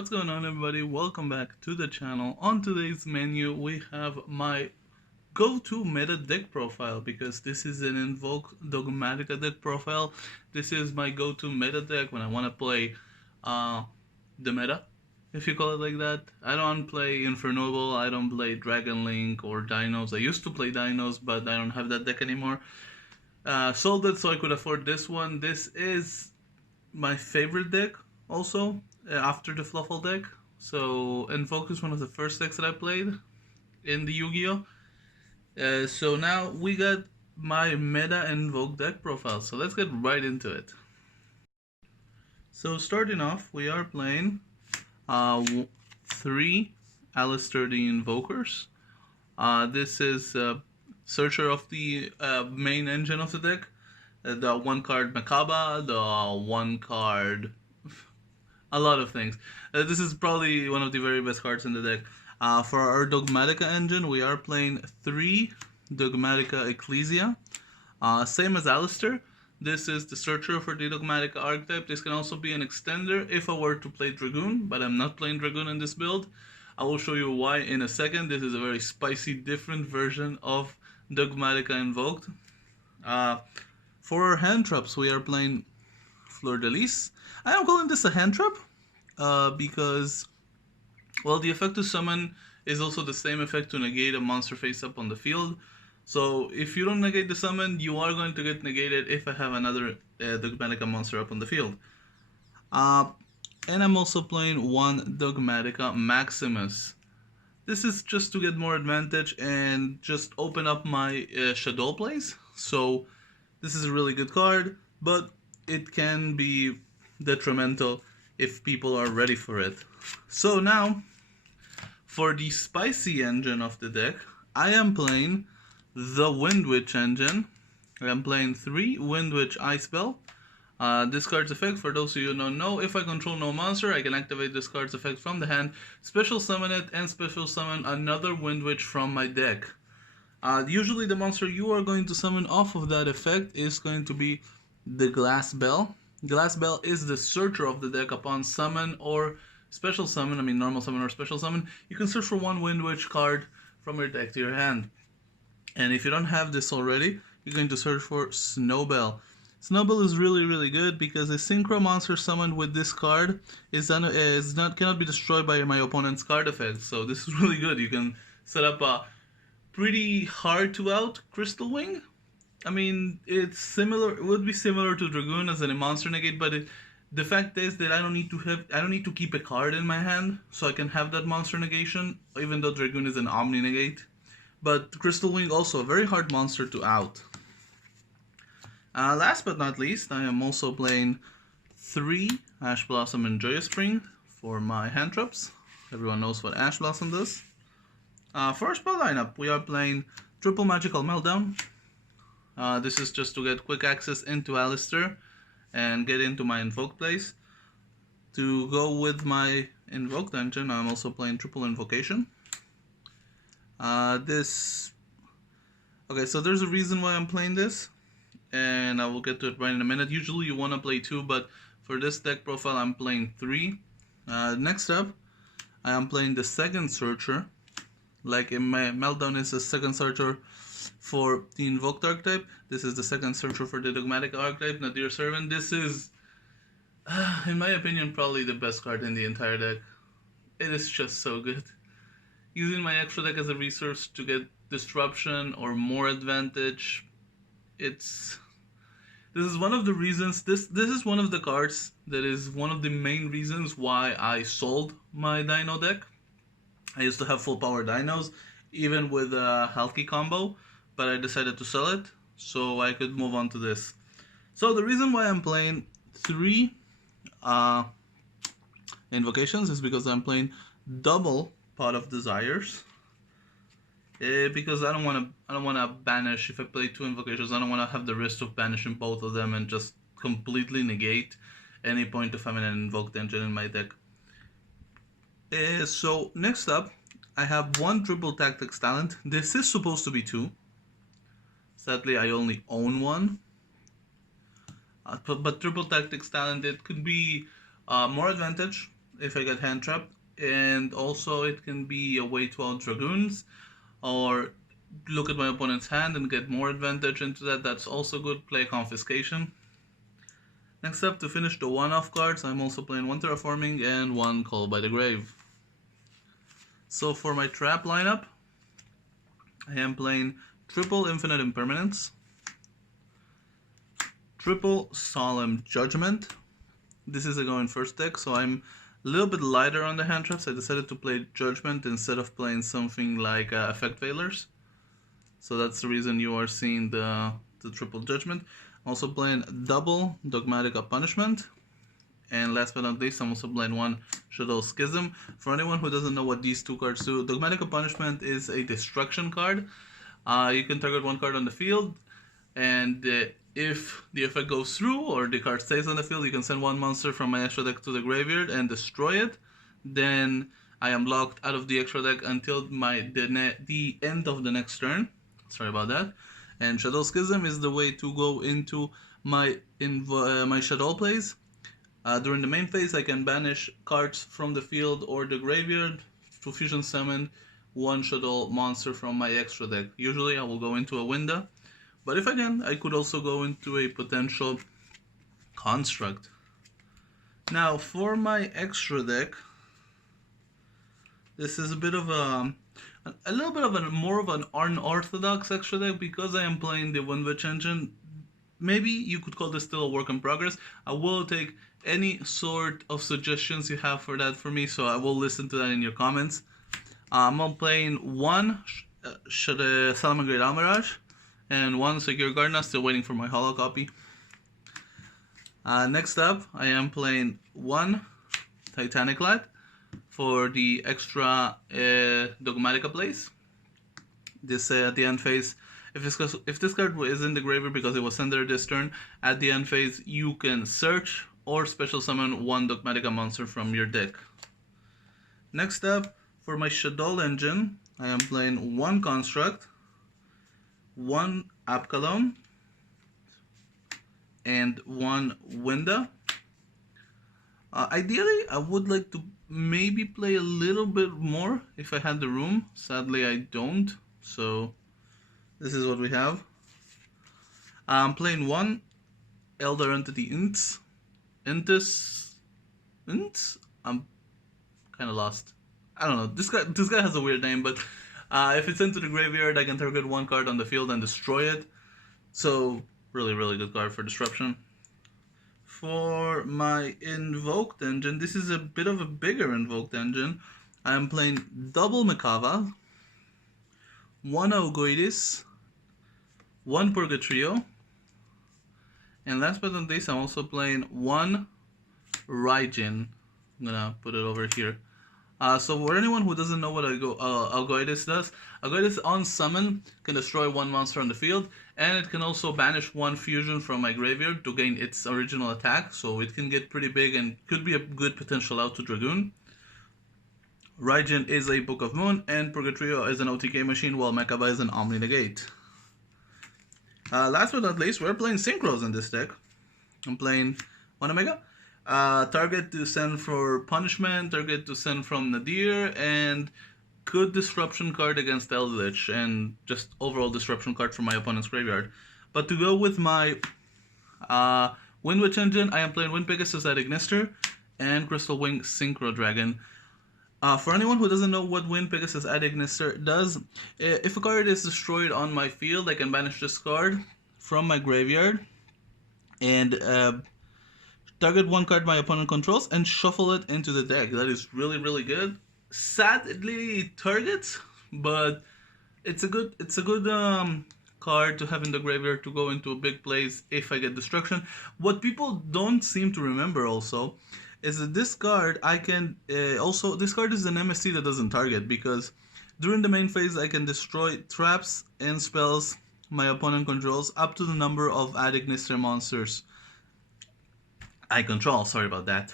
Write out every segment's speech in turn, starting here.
What's going on, everybody? Welcome back to the channel. On today's menu we have my go-to meta deck profile, because this is an Invoked Dogmatika deck profile. This is my go-to meta deck when I want to play the meta, if you call it like that. I don't play Infernoble, I don't play Dragon Link or Dinos. I used to play Dinos, but I don't have that deck anymore. Sold it so I could afford this one. This is my favorite deck also, after the Fluffle deck. So Invoke is one of the first decks that I played in the Yu-Gi-Oh! So now we got my meta Invoke deck profile, so let's get right into it. So starting off, we are playing 3 Alistair the Invokers. This is Searcher of the main engine of the deck. The 1 card Makaba, the 1 card a lot of things. This is probably one of the very best cards in the deck. For our Dogmatika engine, we are playing 3 Dogmatika Ecclesia. Same as Alistair. This is the Searcher for the Dogmatika archetype. This can also be an extender if I were to play Dragoon, but I'm not playing Dragoon in this build. I will show you why in a second. This is a very spicy, different version of Dogmatika Invoked. For our hand traps, we are playing Fleur de Lis. I am calling this a hand trap because, well, the effect to summon is also the same effect to negate a monster face up on the field. So if you don't negate the summon, you are going to get negated if I have another Dogmatika monster up on the field. And I'm also playing 1 Dogmatika Maximus. This is just to get more advantage and just open up my Shadow plays. So this is a really good card, but it can be detrimental if people are ready for it. So now, for the spicy engine of the deck, I am playing the Wind Witch engine. I am playing 3 Wind Witch Ice Bell. This card's effect, for those of you who don't know, if I control no monster, I can activate this card's effect from the hand, special summon it, and special summon another Wind Witch from my deck. Usually the monster you are going to summon off of that effect is going to be the Glass Bell. Glass Bell is the searcher of the deck. Upon summon or special summon, I mean normal summon or special summon, you can search for 1 Wind Witch card from your deck to your hand. And if you don't have this already, you're going to search for Snowbell. Snowbell is really good because a synchro monster summoned with this card cannot be destroyed by my opponent's card effect. So this is really good. You can set up a pretty hard to out Crystal Wing. I mean, it's similar. It would be similar to Dragoon as a monster negate, but the fact is that I don't need to keep a card in my hand, so I can have that monster negation, even though Dragoon is an Omni negate. But Crystal Wing also a very hard monster to out. Last but not least, I am also playing 3 Ash Blossom and Joyous Spring for my hand traps. Everyone knows what Ash Blossom does. For our spell lineup, we are playing Triple Magical Meltdown. This is just to get quick access into Alistair and get into my Invoke plays. To go with my Invoked Engine, I'm also playing Triple Invocation. Okay, so there's a reason why I'm playing this, and I will get to it right in a minute. Usually you want to play 2, but for this deck profile I'm playing 3. Next up, I am playing the second Searcher. Like in my Meltdown is the second Searcher for the Invoked archetype. This is the second Searcher for the Dogmatika archetype, Nadir Servant. This is, in my opinion, probably the best card in the entire deck. It is just so good. Using my extra deck as a resource to get disruption or more advantage. This is one of the reasons, this is one of the cards that is one of the main reasons why I sold my Dino deck. I used to have full power Dinos, even with a Halki combo, but I decided to sell it so I could move on to this. So the reason why I'm playing 3 invocations is because I'm playing double Pot of Desires. Because I don't want to banish. If I play 2 invocations, I don't want to have the risk of banishing both of them and just completely negate any point of having an Invoked Engine in my deck. So next up, I have 1 Triple Tactics Talent. This is supposed to be 2. Sadly, I only own 1. But Triple Tactics Talent, it could be more advantage if I get hand trapped, and also it can be a way to out dragoons or look at my opponent's hand and get more advantage into that. That's also good. Play confiscation. Next up, to finish the one-off cards, I'm also playing one terraforming and one call by the grave. So for my trap lineup, I am playing triple infinite impermanence, triple solemn judgment. This is a going first deck, so I'm a little bit lighter on the hand traps. I decided to play judgment instead of playing something like effect veilers. So that's the reason you are seeing the triple judgment. Also playing double Dogmatika punishment. And last but not least, I'm also playing one Shadow Schism. For anyone who doesn't know what these two cards do, Dogmatika punishment is a destruction card. You can target one card on the field, and if the effect goes through or the card stays on the field, you can send one monster from my extra deck to the graveyard and destroy it. Then I am locked out of the extra deck until the end of the next turn. Sorry about that. And Shadow Schism is the way to go into my Shadow plays. During the main phase, I can banish cards from the field or the graveyard to fusion summon one Shadow monster from my extra deck. Usually I will go into a window, but if I can, I could also go into a potential construct. Now for my extra deck, this is a bit of a little bit of more of an unorthodox extra deck because I am playing the Invoked Engine. Maybe you could call this still a work in progress. I will take any sort of suggestions you have for that for me, so I will listen to that in your comments. I'm playing one Salamangreat Almirage and one Secure Gardener, still waiting for my holo copy. Next up, I am playing one Titanic Lad for the extra Dogmatika plays. This at the end phase, if this card is in the graveyard because it was sent there this turn, at the end phase you can search or special summon one Dogmatika monster from your deck. Next up, for my Shadow Engine, I am playing one Construct, one Apkalon, and one Winda. Ideally, I would like to maybe play a little bit more if I had the room. Sadly, I don't, so this is what we have. I'm playing one Elder Entity Ints. I'm kind of lost. I don't know. This guy has a weird name, but if it's into the graveyard, I can target one card on the field and destroy it. So really, really good card for disruption. For my Invoked Engine, this is a bit of a bigger Invoked Engine. I am playing double Mikava, one Augoides, one Purgatrio, and last but not least, I'm also playing one Raijin. I'm gonna put it over here. So for anyone who doesn't know what Augoides does, Augoides on summon can destroy one monster on the field, and it can also banish one fusion from my graveyard to gain its original attack, so it can get pretty big and could be a good potential out to Dragoon. Raijin is a Book of Moon, and Purgatrio is an OTK machine, while Mekaba is an Omni Negate. Last but not least, we're playing Synchros in this deck. I'm playing one Omega. Target to send for punishment, target to send from Nadir, and good disruption card against Eldritch, and just overall disruption card from my opponent's graveyard. But to go with my Windwitch Engine, I am playing Wind Pegasus at Ignister and Crystal Wing Synchro Dragon. For anyone who doesn't know what Wind Pegasus at Ignister does, if a card is destroyed on my field, I can banish this card from my graveyard and target one card my opponent controls and shuffle it into the deck. That is really, really good. Sadly, it targets, but it's a good card to have in the graveyard to go into a big place if I get destruction. What people don't seem to remember also is that this card I can this card is an MSC that doesn't target, because during the main phase I can destroy traps and spells my opponent controls up to the number of Ad Ignister monsters I control. Sorry about that.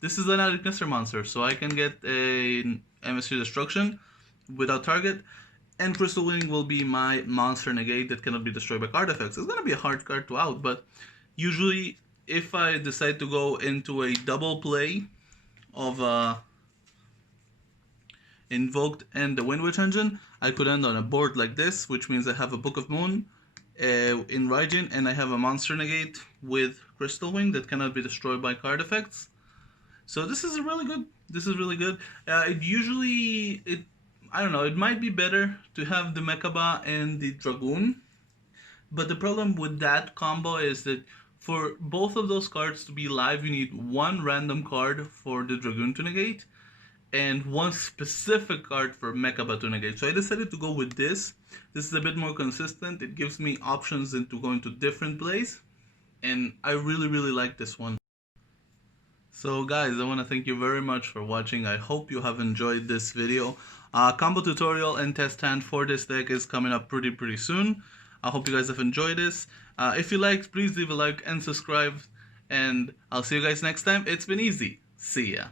This is an Ad Ignister monster, so I can get an MSC destruction without target, and Crystal Wing will be my monster negate that cannot be destroyed by card effects. It's gonna be a hard card to out, but usually if I decide to go into a double play of Invoked and the Invoked Engine, I could end on a board like this, which means I have a Book of Moon in Raijin, and I have a Monster Negate with Crystal Wing that cannot be destroyed by card effects. So this is really good. This is really good. I don't know, it might be better to have the Mechaba and the Dragoon, but the problem with that combo is that for both of those cards to be live, you need one random card for the Dragoon to negate, and one specific card for Mechaba to negate. So I decided to go with this. This is a bit more consistent. It gives me options into going to different plays, and I really, really like this one. So guys, I want to thank you very much for watching. I hope you have enjoyed this video. Combo tutorial and test hand for this deck is coming up pretty soon. I hope you guys have enjoyed this. If you liked, please leave a like and subscribe. And I'll see you guys next time. It's been easy. See ya.